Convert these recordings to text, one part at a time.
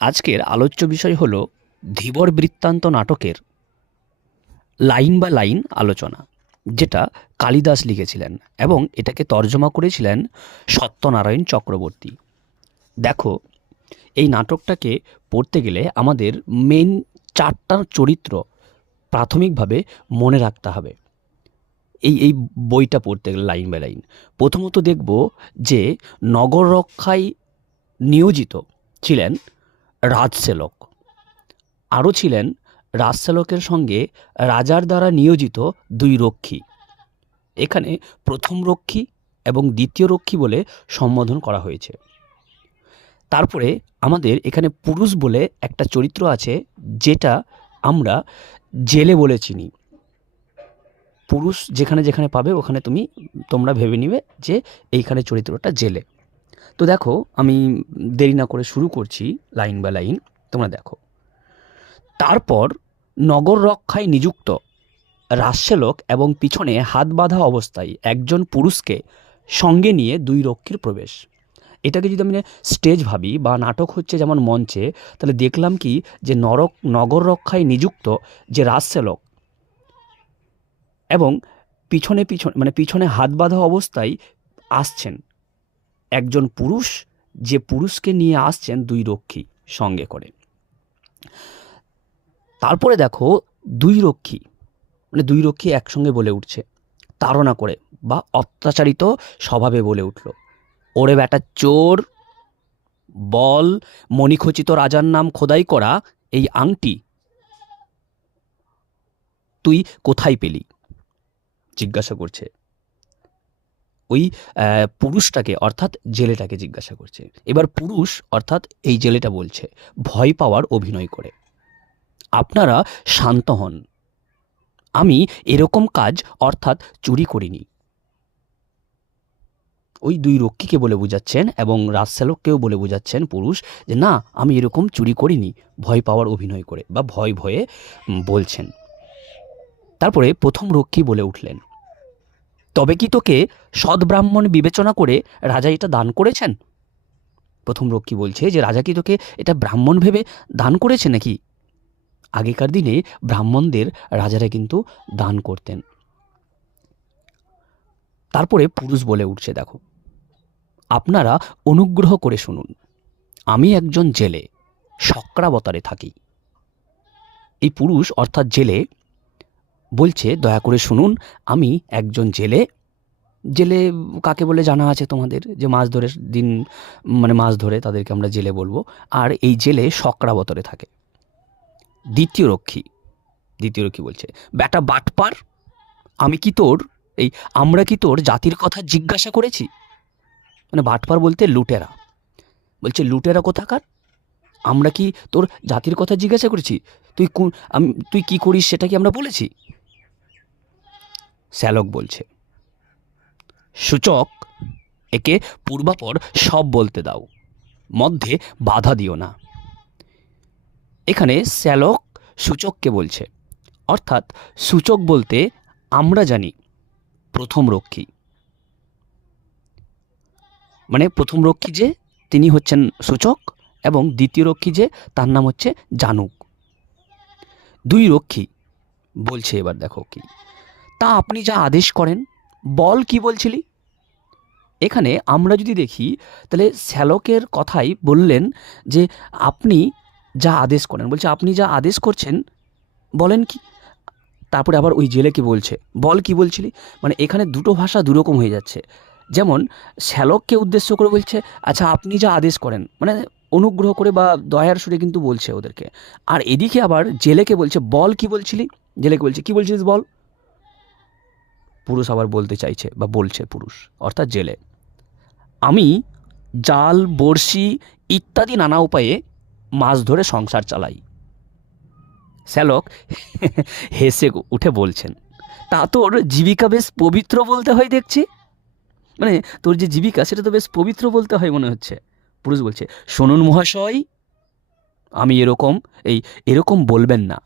আজকের আলোচ্য বিষয় হল ধীবর বৃত্তান্ত নাটকের লাইন বা লাইন আলোচনা, যেটা কালিদাস লিখেছিলেন এবং এটাকে তর্জমা করেছিলেন সত্যনারায়ণ চক্রবর্তী। দেখো, এই নাটকটাকে পড়তে গেলে আমাদের মেন চারটা চরিত্র প্রাথমিকভাবে মনে রাখতে হবে। এই এই বইটা পড়তে গেলে লাইন বাই লাইন। প্রথমত দেখব যে নগর রক্ষায় নিয়োজিত ছিলেন রাজসেলক। আরও ছিলেন রাজসেলকের সঙ্গে রাজার দ্বারা নিয়োজিত দুই রক্ষী। এখানে প্রথম রক্ষী এবং দ্বিতীয় রক্ষী বলে সম্বোধন করা হয়েছে। তারপরে আমাদের এখানে পুরুষ বলে একটা চরিত্র আছে যেটা আমরা জেলে বলে চিনি। পুরুষ যেখানে যেখানে পাবে ওখানে তুমি, তোমরা ভেবে নিবে যে এইখানে চরিত্রটা জেলে। তো দেখো, আমি দেরি না করে শুরু করছি লাইন বাই লাইন, তোমরা দেখো। তারপর নগর রক্ষায় নিযুক্ত রাজসেলক এবং পিছনে হাত বাঁধা অবস্থায় একজন পুরুষকে সঙ্গে নিয়ে দুই রক্ষীর প্রবেশ। এটাকে যদি আমি স্টেজ ভাবি বা নাটক হচ্ছে যেমন মঞ্চে, তাহলে দেখলাম কি যে নরক, নগর রক্ষায় নিযুক্ত যে রাজসেলক এবং পিছনে পিছনে মানে পিছনে হাত বাঁধা অবস্থায় আসছেন। একজন পুরুষ যে পুরুষকে নিয়ে আসছেন দুই রক্ষী সঙ্গে করে। তারপরে দেখো দুই রক্ষী মানে দুই রক্ষী একসঙ্গে বলে উঠছে, তাড়না করে বা অত্যাচারিত স্বভাবে বলে উঠল। ওরে বেটা চোর, বল, মণিখচিত রাজার নাম খোদাই করা এই আংটি তুই কোথায় পেলি? জিজ্ঞাসা করছে। ওই পুরুষটাকে অর্থাৎ জেলেটাকে জিজ্ঞাসা করছে। এবার পুরুষ অর্থাৎ এই জেলেটা বলছে, ভয় পাওয়ার অভিনয় করে। আপনারা শান্ত হন। আমি এরকম কাজ অর্থাৎ চুরি করিনি। ওই দুই রক্ষীকে বলে বোঝাচ্ছেন এবং রাজশালককেও বলে বোঝাচ্ছেন পুরুষ যে, না, আমি এরকম চুরি করিনি। ভয় পাওয়ার অভিনয় করে বা ভয় ভয়ে বলছেন। তারপরে প্রথম রক্ষী বলে উঠলেন। তবে কি তোকে সদ্ব্রাহ্মণ বিবেচনা করে রাজা এটা দান করেছেন? প্রথম রক্ষী বলছে যে রাজা কি তোকে এটা ব্রাহ্মণ ভেবে দান করেছে নাকি? আগেকার দিনে ব্রাহ্মণদের রাজারা কিন্তু দান করতেন। তারপরে পুরুষ বলে উঠছে, দেখো, আপনারা অনুগ্রহ করে শুনুন, আমি একজন জেলে, শক্রাবতারে থাকি। এই পুরুষ অর্থাৎ জেলে বলছে, দয়া করে শুনুন, আমি একজন জেলে। জেলে কাকে বলে জানা আছে তোমাদের? যে মাছ ধরে দিন মানে মাছ ধরে তাদেরকে আমরা জেলে বলব। আর এই জেলে শক্রাবতরে থাকে। দ্বিতীয় রক্ষী দ্বিতীয় রক্ষী বলছে ব্যাটা বাটপার, আমি কি তোর, এই আমরা কি তোর জাতির কথা জিজ্ঞাসা করেছি? মানে বাটপার বলতে লুটেরা। বলছে, লুটেরা কোথাকার? আমরা কি তোর জাতির কথা জিজ্ঞাসা করেছি? তুই কোন তুই কি করিস সেটা কি আমরা বলেছি? শ্যালক বলছে। সূচক, একে পূর্বাপর সব বলতে দাও, মধ্যে বাধা দিও না। এখানে শ্যালক সূচককে বলছে, অর্থাৎ সূচক বলতে আমরা জানি, প্রথম রক্ষী। মানে প্রথম রক্ষী যে, তিনি হচ্ছেন সূচক এবং দ্বিতীয় রক্ষী যে, তার নাম হচ্ছে জানুক। দুই রক্ষী, বলছে এবার দেখো কি। তা আপনি যা আদেশ করেন, বল কি বলছিলি? এখানে আমরা যদি দেখি, তাহলে শ্যালকের কথাই বললেন যে আপনি যা আদেশ করেন, বলছে আপনি যা আদেশ করছেন, বলেন কি? তারপরে আবার ওই জেলেকে বলছে? বল কি বলছিলি? মানে এখানে দুটো ভাষা দুরকম হয়ে যাচ্ছে। যেমন, শ্যালককে উদ্দেশ্য করে বলছে আচ্ছা আপনি যা আদেশ করেন। মানে অনুগ্রহ করে বা দয়ার সুরে কিন্তু বলছে ওদেরকে। আর এদিকে আবার জেলেকে বলছে, বল কি বলছিলি? জেলেকে বলছে, কি বলছিলিস বল? পুরুষ আবার বলতে চাইছে বা বলছে পুরুষ, অর্থাৎ জেলে। আমি জাল, বড়শি ইত্যাদি নানা উপায়ে মাছ ধরে সংসার চালাই। শ্যালক হেসে উঠে বলছেন, তা তোর জীবিকা বেশ পবিত্র বলতে হয় দেখছি? মানে তোর যে জীবিকা সেটা তো বেশ পবিত্র বলতে হয় মনে হচ্ছে। পুরুষ বলছে, শুনুন মহাশয়, আমি এরকম, এই এরকম বলবেন না।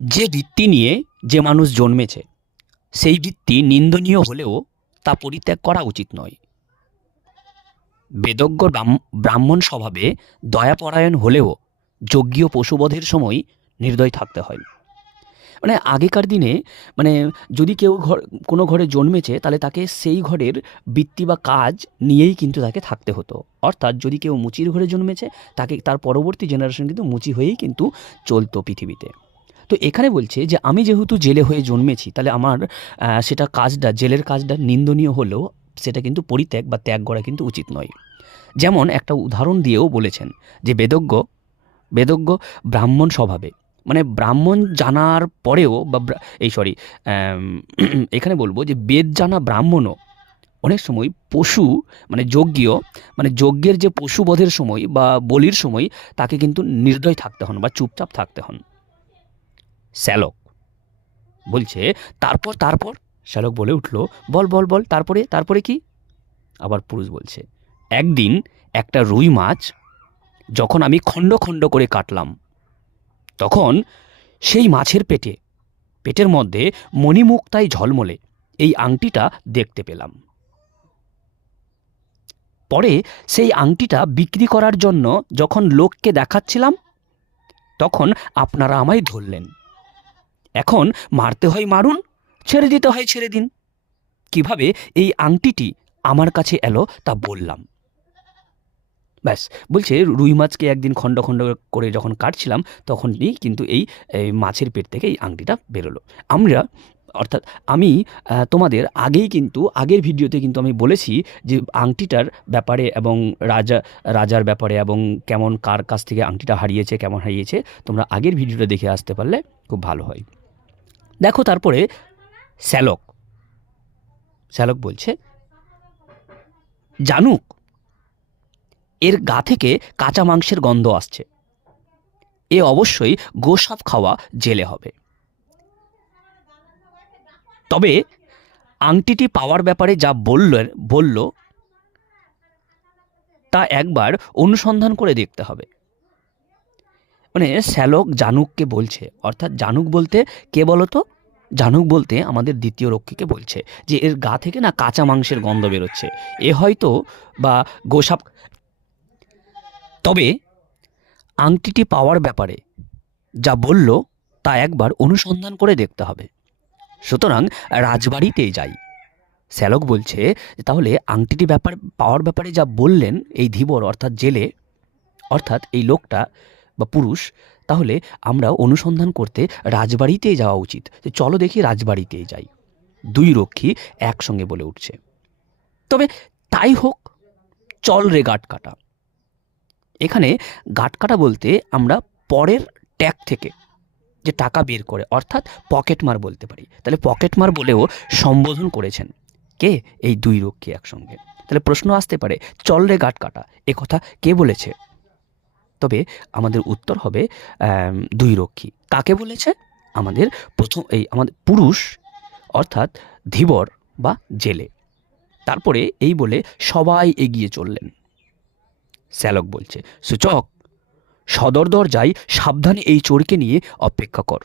যে বৃত্তি নিয়ে যে মানুষ জন্মেছে সেই বৃত্তি নিন্দনীয় হলেও তা পরিত্যাগ করা উচিত নয়। বেদজ্ঞ ব্রাহ্মণ স্বভাবে দয়াপরায়ণ হলেও যজ্ঞীয় পশুবধের সময় নির্দয় থাকতে হয়। মানে আগেকার দিনে মানে যদি কেউ ঘর, কোনো ঘরে জন্মেছে, তাহলে তাকে সেই ঘরের বৃত্তি বা কাজ নিয়েই কিন্তু তাকে থাকতে হতো। অর্থাৎ যদি কেউ মুচির ঘরে জন্মেছে, তাকে তার পরবর্তী জেনারেশন কিন্তু মুচি হয়েই কিন্তু চলতো পৃথিবীতে। তো এখানে বলছে যে আমি যেহেতু জেলে হয়ে জন্মেছি, তাহলে আমার সেটা কাজটা, জেলের কাজটা নিন্দনীয় হলেও সেটা কিন্তু পরিত্যাগ বা ত্যাগ করা কিন্তু উচিত নয়। যেমন একটা উদাহরণ দিয়েও বলেছেন যে বেদজ্ঞ বেদজ্ঞ ব্রাহ্মণ স্বভাবে মানে ব্রাহ্মণ জানার পরেও বা এই সরি এখানে বলব যে বেদ জানা ব্রাহ্মণও অনেক সময় পশু মানে যজ্ঞীয় মানে যজ্ঞের যে পশুবধের সময় বা বলির সময় তাকে কিন্তু নির্দয় থাকতে হন বা চুপচাপ থাকতে হন। শ্যালক। বলছে, তারপর তারপর? শ্যালক বলে উঠল, বল বল বল, তারপরে তারপরে কি? আবার পুরুষ বলছে, একদিন একটা রুই মাছ যখন আমি খণ্ড খণ্ড করে কাটলাম, তখন সেই মাছের পেটে, পেটের মধ্যে মণিমুক্তায় ঝলমলে, এই আংটিটা দেখতে পেলাম। পরে সেই আংটিটা বিক্রি করার জন্য যখন লোককে দেখাচ্ছিলাম, তখন আপনারা আমায় ধরলেন। এখন মারতে হয় মারুন, ছেড়ে দিতে হয় ছেড়ে দিন। কীভাবে এই আংটিটি আমার কাছে এলো তা বললাম। ব্যাস, বলছে রুই মাছকে একদিন খণ্ড খণ্ড করে যখন কাটছিলাম, তখনই কিন্তু এই মাছের পেট থেকে এই আংটিটা বেরোলো। আমরা, অর্থাৎ আমি তোমাদের আগেই কিন্তু, আগের ভিডিওতে কিন্তু আমি বলেছি যে আংটিটার ব্যাপারে এবং রাজা, রাজার ব্যাপারে এবং কেমন কার কাছ থেকে আংটিটা হারিয়েছে, কেমন হারিয়েছে, তোমরা আগের ভিডিওটা দেখে আসতে পারলে খুব ভালো হয়। দেখো তারপরে শ্যালক। শ্যালক বলছে, জানুক, এর গা থেকে কাঁচা মাংসের গন্ধ আসছে। এ অবশ্যই গোসাপ খাওয়া জেলে হবে। তবে আংটিটি পাওয়ার ব্যাপারে যা বলল বলল, তা একবার অনুসন্ধান করে দেখতে হবে। মানে শ্যালক জানুককে বলছে। অর্থাৎ জানুক বলতে কে বলতো? জানুক বলতে আমাদের দ্বিতীয় রক্ষীকে বলছে, যে এর গা থেকে না কাঁচা মাংসের গন্ধ বেরোচ্ছে। এ হয়তো বা গোসাপ তবে আংটিটি পাওয়ার ব্যাপারে যা বলল তা একবার অনুসন্ধান করে দেখতে হবে। সুতরাং রাজবাড়িতেই যাই। শ্যালক বলছে, তাহলে আংটিটি ব্যাপার পাওয়ার ব্যাপারে যা বললেন এই ধীবর অর্থাৎ জেলে অর্থাৎ এই লোকটা বা পুরুষ, তাহলে আমরা অনুসন্ধান করতে রাজবাড়িতেই যাওয়া উচিত। যে চলো দেখি রাজবাড়িতেই যাই। দুই রক্ষী একসঙ্গে বলে উঠছে। তবে তাই হোক, চল রে গাট কাটা। এখানে গাট কাটা বলতে আমরা পরের ট্যাগ থেকে যে টাকা বের করে, অর্থাৎ পকেটমার বলতে পারি। তাহলে পকেটমার বলেও সম্বোধন করেছেন কে? এই দুই রক্ষী একসঙ্গে। তাহলে প্রশ্ন আসতে পারে, চল রে গাট কাটা। কথা কে বলেছে? তবে আমাদের উত্তর হবে দুই রক্ষী। কাকে বলেছে? আমাদের প্রথম এই আমাদের পুরুষ, অর্থাৎ ধীবর বা জেলে। তারপরে এই বলে সবাই এগিয়ে চললেন। শ্যালক বলছে, সূচক, সদর দরজায় সাবধানে এই চোরকে নিয়ে অপেক্ষা কর।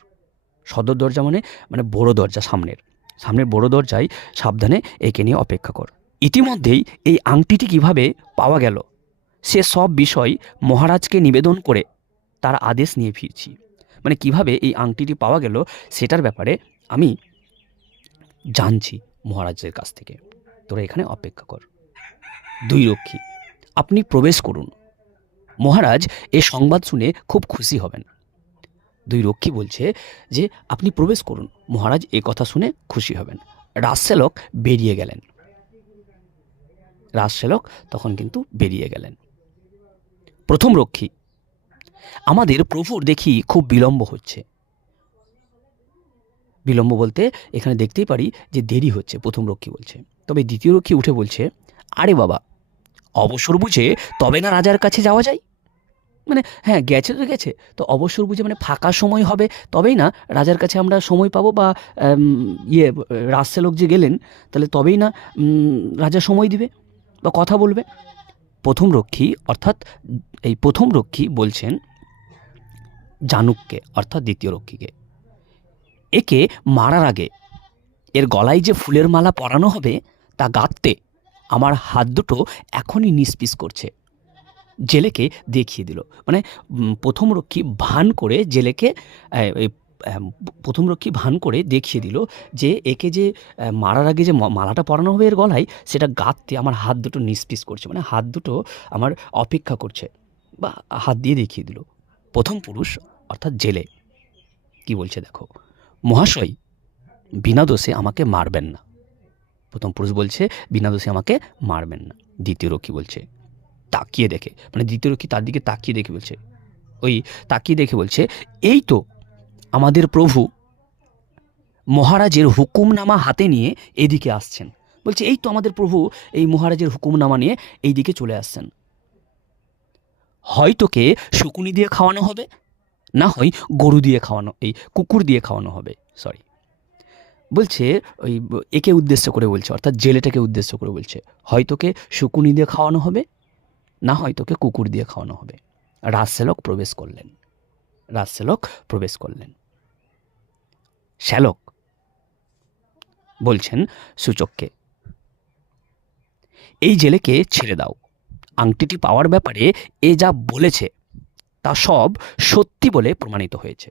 সদর দরজা মানে মানে বড় দরজা সামনের। সামনের বড় দরজায় সাবধানে একে নিয়ে অপেক্ষা কর। ইতিমধ্যেই এই আংটিটি কীভাবে পাওয়া গেল? সে সব বিষয় মহারাজকে নিবেদন করে তার আদেশ নিয়ে ফিরছি। মানে কীভাবে এই আংটিটি পাওয়া গেল সেটার ব্যাপারে আমি জানছি মহারাজের কাছ থেকে। তোরা এখানে অপেক্ষা কর। দুই রক্ষী, আপনি প্রবেশ করুন। মহারাজ এ সংবাদ শুনে খুব খুশি হবেন। দুই রক্ষী বলছে যে, আপনি প্রবেশ করুন। মহারাজ এ কথা শুনে খুশি হবেন। রাজসেলক বেরিয়ে গেলেন। রাজসেলক তখন কিন্তু বেরিয়ে গেলেন। প্রথম রক্ষী। আমাদের প্রভুর দেখি খুব বিলম্ব হচ্ছে। বিলম্ব বলতে এখানে দেখতেই পারি যে দেরি হচ্ছে, প্রথম রক্ষী বলছে। তবে দ্বিতীয় রক্ষী উঠে বলছে, আরে বাবা, অবসর বুঝে তবে না রাজার কাছে যাওয়া যায়? মানে হ্যাঁ গেছে তো গেছে, তো অবসর বুঝে মানে ফাঁকা সময় হবে, তবেই না রাজার কাছে আমরা সময় পাবো বা ইয়ে রাস্তা লোক যে গেলেন, তাহলে তবেই না রাজা সময় দিবে বা কথা বলবে। প্রথম রক্ষী, অর্থাৎ এই প্রথম রক্ষী বলছেন জানুককে, অর্থাৎ দ্বিতীয় রক্ষীকে। একে মারার আগে এর গলায় যে ফুলের মালা পরানো হবে, তা গাঁথতে আমার হাত দুটো এখনই নিষ্পিস করছে। জেলেকে দেখিয়ে দিল। মানে প্রথম রক্ষী ভান করে জেলেকে আহ, এই, আহ, প্রথম রক্ষী ভান করে দেখিয়ে দিল যে একে যে মারার আগে যে মালাটা পরানো হবে এর গলায় সেটা গাঁততে আমার হাত দুটো নিস্পিস করছে মানে হাত দুটো আমার অপেক্ষা করছে। বা হাত দিয়ে দেখিয়ে দিল। প্রথম পুরুষ অর্থাৎ জেলে। কি বলছে দেখো? মহাশয় বিনা দোষে আমাকে মারবেন না। প্রথম পুরুষ বলছে বিনা দোষে আমাকে মারবেন না। দ্বিতীয় রক্ষী বলছে তাকিয়ে দেখে। মানে দ্বিতীয় রক্ষী তার দিকে তাকিয়ে দেখে বলছে। ওই তাকিয়ে দেখে বলছে এই তো আমাদের প্রভু মহারাজের হুকুমনামা হাতে নিয়ে এদিকে আসছেন। বলছে, এই তো আমাদের প্রভু এই মহারাজের হুকুমনামা নিয়ে এই দিকে চলে আসছেন। হয় তোকে শুকুনি দিয়ে খাওয়ানো হবে, না হয় গরু দিয়ে খাওয়ানো, এই কুকুর দিয়ে খাওয়ানো হবে সরি বলছে, ওই একে উদ্দেশ্য করে বলছে, অর্থাৎ জেলেটাকে উদ্দেশ্য করে বলছে হয় তোকে শুকুনি দিয়ে খাওয়ানো হবে, না হয় তোকে কুকুর দিয়ে খাওয়ানো হবে। রাজসেলক প্রবেশ করলেন। রাজসেলক প্রবেশ করলেন। শ্যালক, বলছেন সূচককে। এই জেলেকে ছেড়ে দাও। আংটিটি পাওয়ার ব্যাপারে এ যা বলেছে, তা সব সত্যি বলে প্রমাণিত হয়েছে।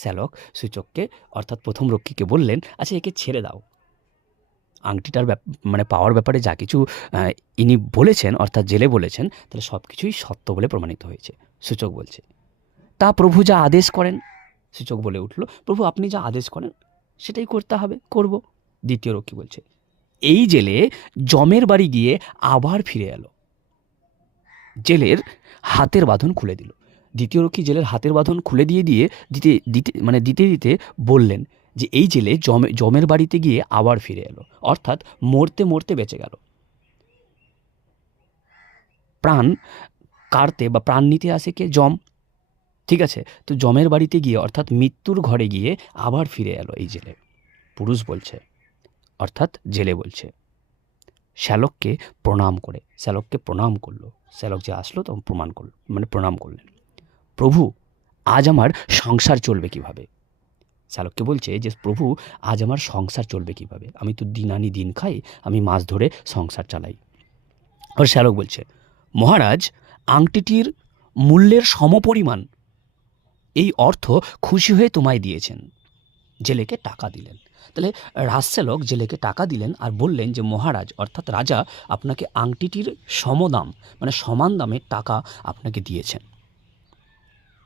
শ্যালক সূচককে, অর্থাৎ প্রথম রক্ষীকে বললেন আচ্ছা একে ছেড়ে দাও। আংটিটার মানে পাওয়ার ব্যাপারে যা কিছু ইনি বলেছেন, অর্থাৎ জেলে বলেছেন, তাহলে সব কিছুই সত্য বলে প্রমাণিত হয়েছে। সূচক বলছে, তা প্রভু যা আদেশ করেন সূচক বলে উঠল, প্রভু, আপনি যা আদেশ করেন, সেটাই করতে হবে, করব। দ্বিতীয় রক্ষী বলছে, এই জেলে জমের বাড়ি গিয়ে আবার ফিরে এলো। জেলের হাতের বাঁধন খুলে দিল। দ্বিতীয় রক্ষী জেলের হাতের বাঁধন খুলে দিয়ে দিয়ে দিতে দিতে মানে দিতে দিতে বললেন যে, এই জেলে জমে, জমের বাড়িতে গিয়ে আবার ফিরে এলো। অর্থাৎ মরতে মরতে বেঁচে গেল। প্রাণ কাড়তে বা প্রাণ নিতে আসে কে? জম। ঠিক আছে, তো জমের বাড়িতে গিয়ে, অর্থাৎ মৃত্যুর ঘরে গিয়ে আবার ফিরে এলো এই জেলে। পুরুষ বলছে, অর্থাৎ জেলে বলছে, শ্যালককে প্রণাম করে, শ্যালককে প্রণাম করল। শ্যালক যে আসলো, তখন প্রমাণ করল মানে প্রণাম করলেন। প্রভু, আজ আমার সংসার চলবে কীভাবে? শ্যালককে বলছে যে, প্রভু, আজ আমার সংসার চলবে কীভাবে? আমি তো দিন আনি দিন খাই, আমি মাছ ধরে সংসার চালাই। আর শ্যালক বলছে, মহারাজ, আংটিটির মূল্যের সমপরিমাণ এই অর্থ খুশি হয়ে তোমায় দিয়েছেন। জেলেকে টাকা দিলেন। তাহলে রাজসেলক জেলেকে টাকা দিলেন আর বললেন যে, মহারাজ, অর্থাৎ রাজা আপনাকে আংটিটির সমদাম মানে সমান দামে টাকা আপনাকে দিয়েছেন।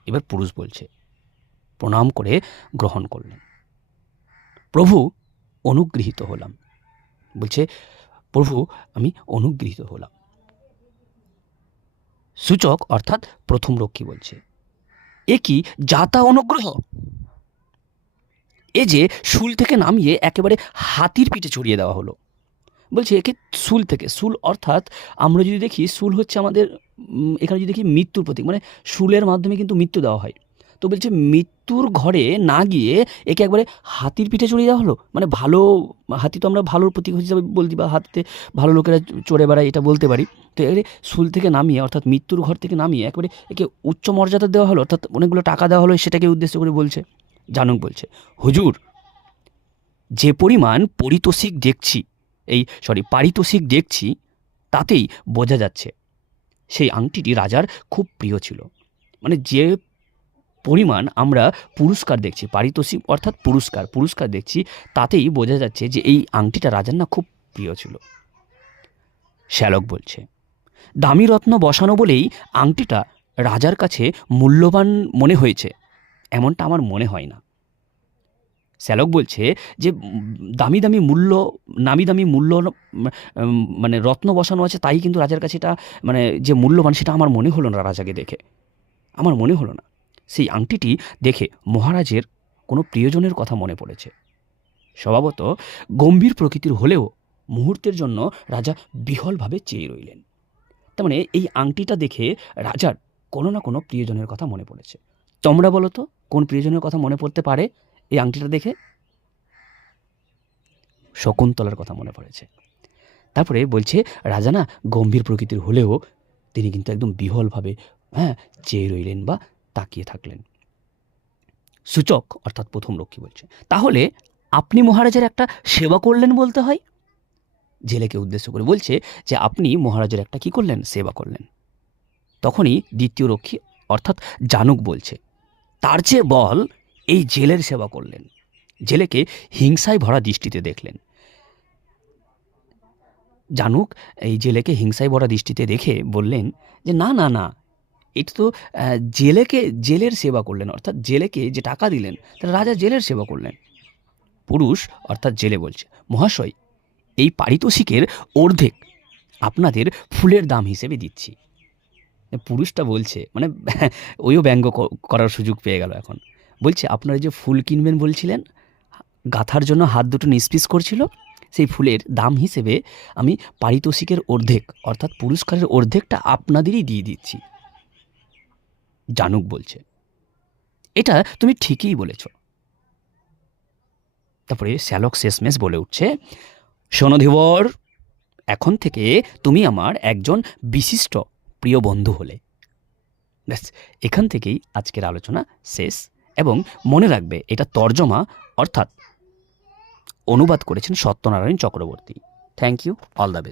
এবার পুরুষ বলছে, প্রণাম করে গ্রহণ করলেন। প্রভু, অনুগৃহীত হলাম। বলছে, প্রভু, আমি অনুগৃহীত হলাম। সূচক অর্থাৎ প্রথম রক্ষী বলছে এ কি যাতা অনুগ্রহ? এ যে শুল থেকে নামিয়ে একেবারে হাতির পিঠে ছড়িয়ে দেওয়া হলো। বলছে, একে শুল থেকে, শুল অর্থাৎ আমরা যদি দেখি, শুল হচ্ছে আমাদের এখানে যদি দেখি মৃত্যুর প্রতীক মানে শুলের মাধ্যমে কিন্তু মৃত্যু দেওয়া হয়। তো বলছে মৃত্যুর ঘরে না গিয়ে একে একবারে হাতির পিঠে চড়িয়ে দেওয়া হলো? মানে ভালো, হাতি তো আমরা ভালোর প্রতীক হিসাবে বলতে বা হাতিতে ভালো লোকেরা চড়ে বেড়ায় এটা বলতে পারি। তো এবারে শুল থেকে নামিয়ে অর্থাৎ মৃত্যুর ঘর থেকে নামিয়ে একবারে একে উচ্চ মর্যাদা দেওয়া হলো, অর্থাৎ অনেকগুলো টাকা দেওয়া হলো, সেটাকে উদ্দেশ্য করে বলছে, জানুক বলছে, হুজুর, যে পরিমাণ পরিতোষিক দেখছি, এই সরি পারিতোষিক দেখছি, তাতেই বোঝা যাচ্ছে, সেই আংটিটি রাজার খুব প্রিয় ছিল। মানে যে পরিমাণ আমরা পুরস্কার দেখছি, পারিতোষিক অর্থাৎ পুরস্কার। পুরস্কার দেখছি, তাতেই বোঝা যাচ্ছে যে এই আংটিটা রাজার না খুব প্রিয় ছিল। শ্যালক বলছে, দামি রত্ন বসানো বলেই আংটিটা রাজার কাছে মূল্যবান মনে হয়েছে। এমনটা আমার মনে হয় না। শ্যালক বলছে যে, দামি দামি মূল্য, নামি দামি মূল্য মানে রত্ন বসানো আছে, তাই কিন্তু রাজার কাছে এটা মানে যে মূল্যবান সেটা আমার মনে হলো না রাজাকে দেখে। আমার মনে হলো না। সেই আংটিটি দেখে মহারাজের কোনো প্রিয়জনের কথা মনে পড়েছে। স্বভাবত গম্ভীর প্রকৃতির হলেও মুহূর্তের জন্য রাজা বিহলভাবে চেয়ে রইলেন। তার মানে এই আংটিটা দেখে রাজার কোনো না কোনো প্রিয়জনের কথা মনে পড়েছে। তোমরা বলো তো, কোন প্রিয়জনের কথা মনে পড়তে পারে এই আংটিটা দেখে? শকুন্তলার কথা মনে পড়েছে। তারপরে বলছে, রাজা না, গম্ভীর প্রকৃতির হলেও তিনি কিন্তু একদম বিহলভাবে হ্যাঁ চেয়ে রইলেন বা তাকিয়ে থাকলেন। সূচক অর্থাৎ প্রথম রক্ষী বলছে। তাহলে আপনি মহারাজের একটা সেবা করলেন বলতে হয়? জেলেকে উদ্দেশ্য করে বলছে যে, আপনি মহারাজের একটা কি করলেন? সেবা করলেন। তখনই দ্বিতীয় রক্ষী অর্থাৎ জানুক বলছে, তার চেয়ে বল, এই জেলের সেবা করলেন। জেলেকে হিংসায় ভরা দৃষ্টিতে দেখলেন। জানুক এই জেলেকে হিংসায় ভরা দৃষ্টিতে দেখে বললেন যে, না না না এটা তো জেলেকে জেলের সেবা করলেন, অর্থাৎ জেলেকে যে টাকা দিলেন তাহলে রাজা জেলের সেবা করলেন। পুরুষ অর্থাৎ জেলে বলছে, মহাশয়, এই পারিতোষিকের অর্ধেক আপনাদের ফুলের দাম হিসেবে দিচ্ছি। পুরুষটা বলছে মানে ওইও ব্যঙ্গ করার সুযোগ পেয়ে গেল এখন। বলছে, আপনারা যে ফুল কিনবেন বলছিলেন, গাথার জন্য হাত দুটো নিষ্পিস করছিল, সেই ফুলের দাম হিসেবে আমি পারিতোষিকের অর্ধেক, অর্থাৎ পুরস্কারের অর্ধেকটা আপনাদেরই দিয়ে দিচ্ছি। জানুক বলছে। এটা তুমি ঠিকই বলেছ। তারপরে শ্যালক শেষমেশ বলে উঠছে, শোনো ধীবর এখন থেকে তুমি আমার একজন বিশিষ্ট প্রিয় বন্ধু হলে। ব্যাস, এখান থেকেই আজকের আলোচনা শেষ এবং মনে রাখবে এটা তর্জমা, অর্থাৎ অনুবাদ করেছেন Satyanarayan Chakraborty. Thank you all the best